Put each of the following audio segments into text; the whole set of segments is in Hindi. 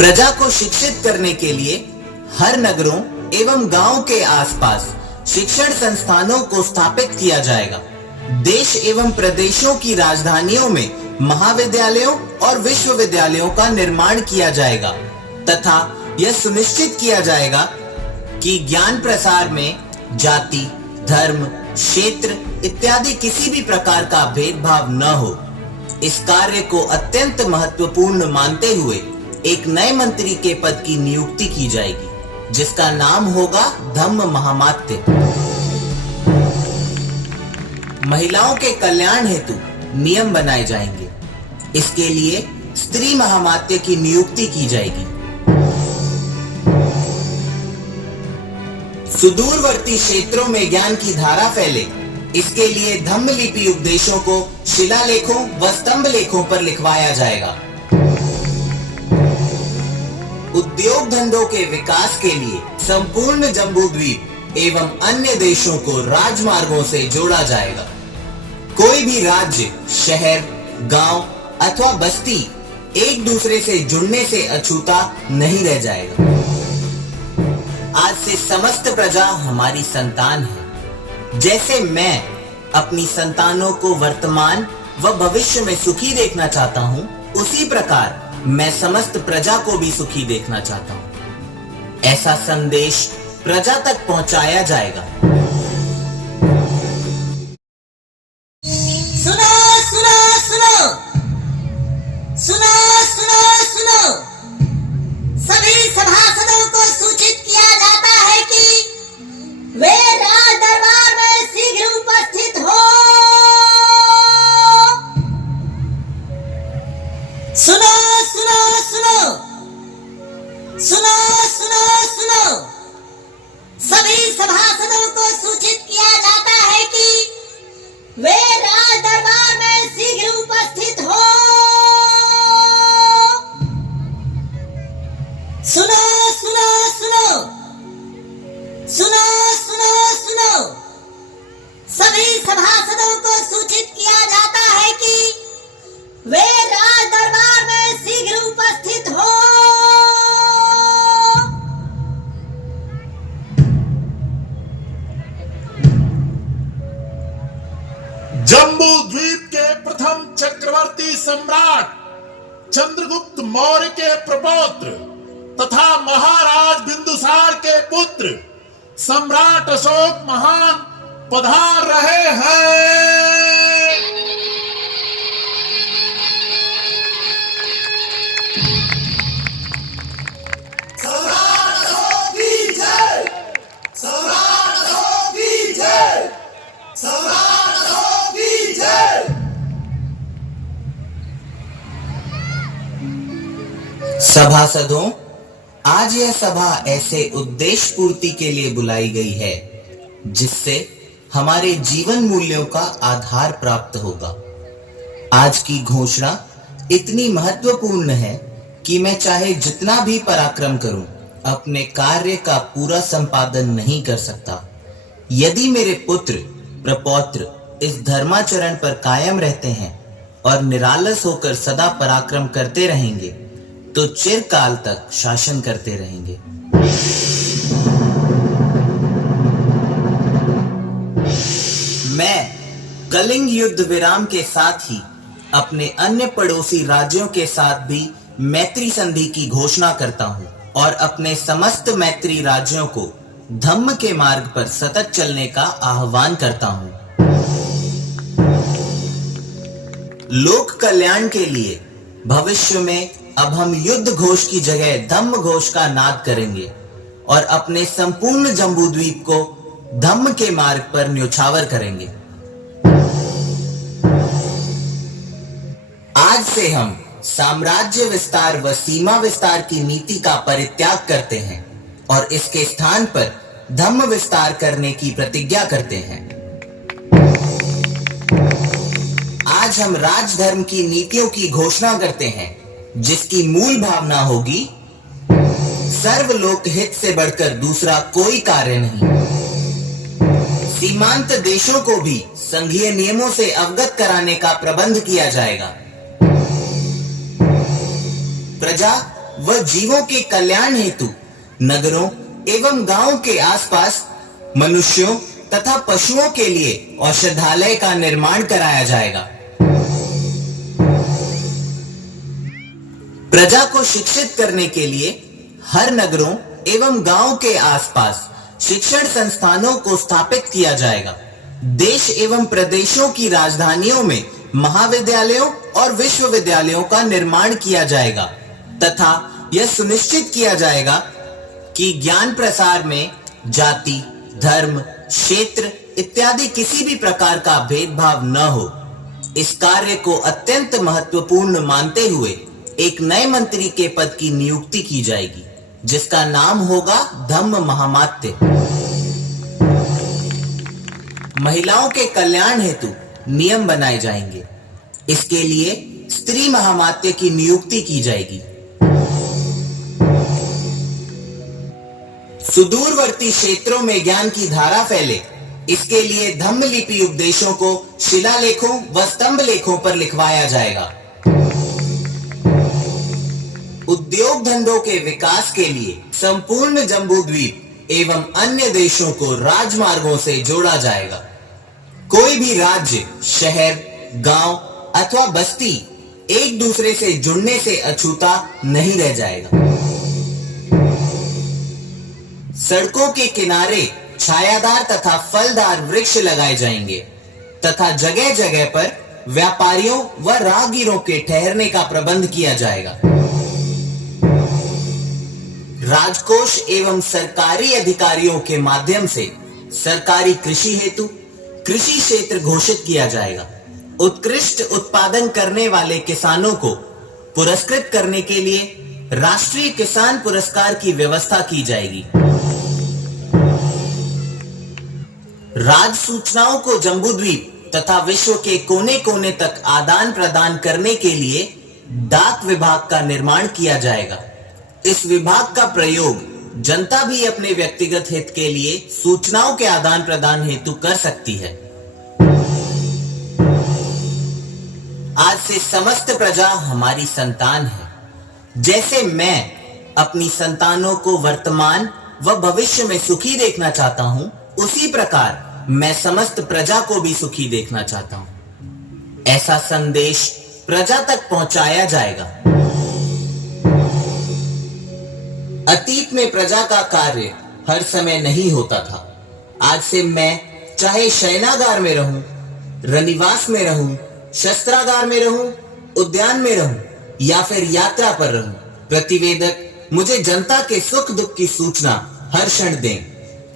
प्रजा को शिक्षित करने के लिए हर नगरों एवं गांव के आसपास शिक्षण संस्थानों को स्थापित किया जाएगा। देश एवं प्रदेशों की राजधानियों में महाविद्यालयों और विश्वविद्यालयों का निर्माण किया जाएगा तथा यह सुनिश्चित किया जाएगा कि ज्ञान प्रसार में जाति, धर्म, क्षेत्र इत्यादि किसी भी प्रकार का भेदभाव न हो। इस कार्य को अत्यंत महत्वपूर्ण मानते हुए एक नए मंत्री के पद की नियुक्ति की जाएगी, जिसका नाम होगा धम्म महामात्य। महिलाओं के कल्याण हेतु नियम बनाए जाएंगे। इसके लिए स्त्री महामात्य की नियुक्ति की जाएगी। सुदूरवर्ती क्षेत्रों में ज्ञान की धारा फैले, इसके लिए धम्म लिपि उपदेशों को शिलालेखों व स्तंभ लेखों पर लिखवाया जाएगा। उद्योग धंधों के विकास के लिए संपूर्ण जम्बू द्वीप एवं अन्य देशों को राजमार्गों से जोड़ा जाएगा। कोई भी राज्य, शहर, गांव अथवा बस्ती एक दूसरे से जुड़ने से अछूता नहीं रह जाएगा। आज से समस्त प्रजा हमारी संतान है। जैसे मैं अपनी संतानों को वर्तमान व भविष्य में सुखी देखना चाहता हूं, उसी प्रकार मैं समस्त प्रजा को भी सुखी देखना चाहता हूं। ऐसा संदेश प्रजा तक पहुंचाया जाएगा। सुनो सुनो सुनो सुनो सुनो सुनो, सभी सभासदों को सूचित किया जाता है कि वे राज दरबार में शीघ्र उपस्थित हो। सुनो सुनो सुनो सुनो सुनो सुनो, सभी सभासदों को सूचित किया जाता है कि वे राज दरबार में शीघ्र उपस्थित हो। सुनो सुनो सुनो सुनो सुनो सुनो, सभी सभासदों को सूचित किया जाता है कि वे राज दरबार में शीघ्र उपस्थित हो। जम्बू द्वीप के प्रथम चक्रवर्ती सम्राट चंद्रगुप्त मौर्य के प्रपौत्र तथा महाराज बिंदुसार के पुत्र सम्राट अशोक महान पधार रहे हैं। सम्राट अशोक की जय, सम्राट अशोक की जय, सम्राट अशोक की जय। सभासदों, आज यह सभा ऐसे उद्देश्य पूर्ति के लिए बुलाई गई है जिससे हमारे जीवन मूल्यों का आधार प्राप्त होगा। आज की घोषणा इतनी महत्वपूर्ण है कि मैं चाहे जितना भी पराक्रम करूं, अपने कार्य का पूरा संपादन नहीं कर सकता। यदि मेरे पुत्र प्रपौत्र इस धर्माचरण पर कायम रहते हैं और निरालस होकर सदा पराक्रम करते रहेंगे, तो चिरकाल तक शासन करते रहेंगे। मैं कलिंग युद्ध विराम के साथ ही अपने अन्य पड़ोसी राज्यों के साथ भी मैत्री संधि की घोषणा करता हूं और अपने समस्त मैत्री राज्यों को धम्म के मार्ग पर सतत चलने का आह्वान करता हूं। लोक कल्याण के लिए भविष्य में अब हम युद्ध घोष की जगह धम्म घोष का नाद करेंगे और अपने संपूर्ण जम्बूद्वीप को धम्म के मार्ग पर न्योछावर करेंगे। आज से हम साम्राज्य विस्तार व सीमा विस्तार की नीति का परित्याग करते हैं और इसके स्थान पर धम्म विस्तार करने की प्रतिज्ञा करते हैं। आज हम राजधर्म की नीतियों की घोषणा करते हैं, जिसकी मूल भावना होगी सर्वलोक हित से बढ़कर दूसरा कोई कार्य नहीं। सीमांत देशों को भी संघीय नियमों से अवगत कराने का प्रबंध किया जाएगा। प्रजा व जीवों के कल्याण हेतु नगरों एवं गांवों के आसपास मनुष्यों तथा पशुओं के लिए औषधालय का निर्माण कराया जाएगा। प्रजा को शिक्षित करने के लिए हर नगरों एवं गांवों के आसपास शिक्षण संस्थानों को स्थापित किया जाएगा। देश एवं प्रदेशों की राजधानियों में महाविद्यालयों और विश्वविद्यालयों का निर्माण किया जाएगा तथा यह सुनिश्चित किया जाएगा कि ज्ञान प्रसार में जाति, धर्म, क्षेत्र इत्यादि किसी भी प्रकार का भेदभाव न हो। इस कार्य को अत्यंत महत्वपूर्ण मानते हुए एक नए मंत्री के पद की नियुक्ति की जाएगी, जिसका नाम होगा धम्म महामात्य। महिलाओं के कल्याण हेतु नियम बनाए जाएंगे। इसके लिए स्त्री महामात्य की नियुक्ति की जाएगी। सुदूरवर्ती क्षेत्रों में ज्ञान की धारा फैले, इसके लिए धम्म लिपि उपदेशों को शिलालेखों व स्तंभ लेखों पर लिखवाया जाएगा। उद्योग धंधों के विकास के लिए संपूर्ण जम्बूद्वीप एवं अन्य देशों को राजमार्गों से जोड़ा जाएगा। कोई भी राज्य, शहर, गांव अथवा बस्ती एक दूसरे से जुड़ने से अछूता नहीं रह जाएगा। सड़कों के किनारे छायादार तथा फलदार वृक्ष लगाए जाएंगे तथा जगह जगह पर व्यापारियों व राहगीरों के ठहरने का प्रबंध किया जाएगा। राजकोष एवं सरकारी अधिकारियों के माध्यम से सरकारी कृषि हेतु कृषि क्षेत्र घोषित किया जाएगा। उत्कृष्ट उत्पादन करने वाले किसानों को पुरस्कृत करने के लिए राष्ट्रीय किसान पुरस्कार की व्यवस्था की जाएगी। राज सूचनाओं को जम्बूद्वीप तथा विश्व के कोने कोने तक आदान प्रदान करने के लिए डाक विभाग का निर्माण किया जाएगा। इस विभाग का प्रयोग जनता भी अपने व्यक्तिगत हित के लिए सूचनाओं के आदान प्रदान हेतु कर सकती है। आज से समस्त प्रजा हमारी संतान है। जैसे मैं अपनी संतानों को वर्तमान व भविष्य में सुखी देखना चाहता हूं, उसी प्रकार मैं समस्त प्रजा को भी सुखी देखना चाहता हूं। ऐसा संदेश प्रजा तक पहुंचाया जाएगा। अतीत में प्रजा का कार्य हर समय नहीं होता था। आज से मैं चाहे शयनागार में रहूं, रनिवास में रहूं, शस्त्रागार में रहूं, उद्यान में रहूं या फिर यात्रा पर रहूं, प्रतिवेदक मुझे जनता के सुख दुख की सूचना हर क्षण दें,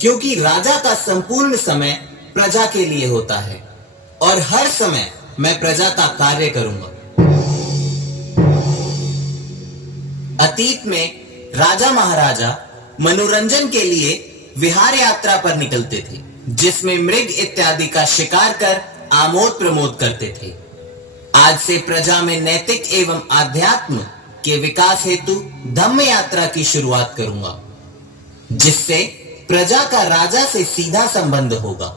क्योंकि राजा का संपूर्ण समय प्रजा के लिए होता है और हर समय मैं प्रजा का कार्य करूंगा। अतीत में राजा महाराजा मनोरंजन के लिए विहार यात्रा पर निकलते थे, जिसमें मृग इत्यादि का शिकार कर आमोद प्रमोद करते थे। आज से प्रजा में नैतिक एवं आध्यात्म के विकास हेतु धम्म यात्रा की शुरुआत करूंगा, जिससे प्रजा का राजा से सीधा संबंध होगा।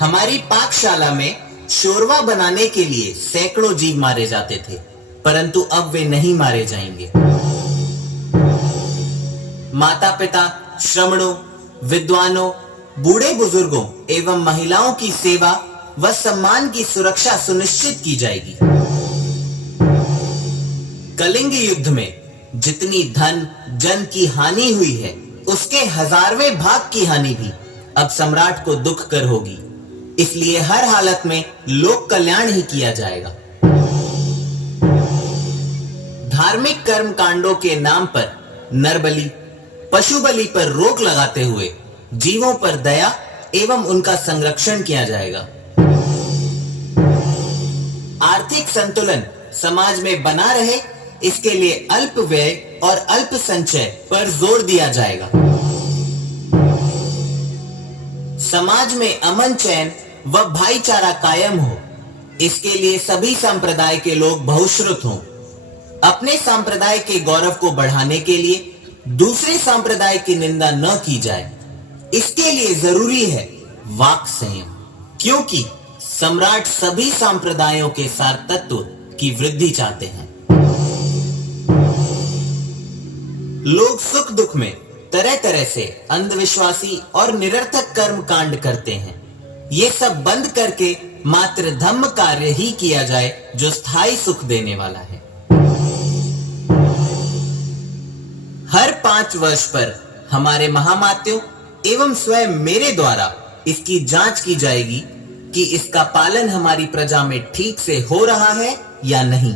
हमारी पाकशाला में शोरवा बनाने के लिए सैकड़ों जीव मारे जाते थे, परंतु अब वे नहीं मारे जाएंगे। माता पिता, श्रमणों, विद्वानों, बूढ़े बुजुर्गों एवं महिलाओं की सेवा व सम्मान की सुरक्षा सुनिश्चित की जाएगी। कलिंग युद्ध में जितनी धन जन की हानि हुई है, उसके 1000वें भाग की हानि भी अब सम्राट को दुख कर होगी। इसलिए हर हालत में लोक कल्याण ही किया जाएगा। धार्मिक कर्म कांडों के नाम पर नरबलि, पशु बलि पर रोक लगाते हुए जीवों पर दया एवं उनका संरक्षण किया जाएगा। आर्थिक संतुलन समाज में बना रहे, इसके लिए अल्प व्यय और अल्प संचय पर जोर दिया जाएगा। समाज में अमन चैन व भाईचारा कायम हो, इसके लिए सभी संप्रदाय के लोग बहुश्रुत हों। अपने संप्रदाय के गौरव को बढ़ाने के लिए दूसरे संप्रदाय की निंदा न की जाए, इसके लिए जरूरी है वाक संयम, क्योंकि सम्राट सभी संप्रदायों के सार तत्व की वृद्धि चाहते हैं। लोग सुख दुख में तरह तरह से अंधविश्वासी और निरर्थक कर्म कांड करते हैं। ये सब बंद करके मात्र धम्म कार्य ही किया जाए जो स्थायी सुख देने वाला है। हर 5 वर्ष पर हमारे महामात्यों एवं स्वयं मेरे द्वारा इसकी जांच की जाएगी कि इसका पालन हमारी प्रजा में ठीक से हो रहा है या नहीं।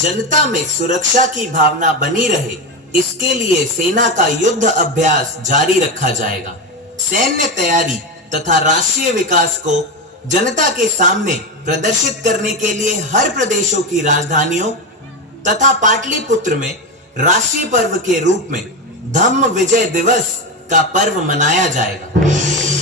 जनता में सुरक्षा की भावना बनी रहे, इसके लिए सेना का युद्ध अभ्यास जारी रखा जाएगा। सैन्य तैयारी तथा राष्ट्रीय विकास को जनता के सामने प्रदर्शित करने के लिए हर प्रदेशों की राजधानियों तथा पाटलिपुत्र में राष्ट्रीय पर्व के रूप में धम्म विजय दिवस का पर्व मनाया जाएगा।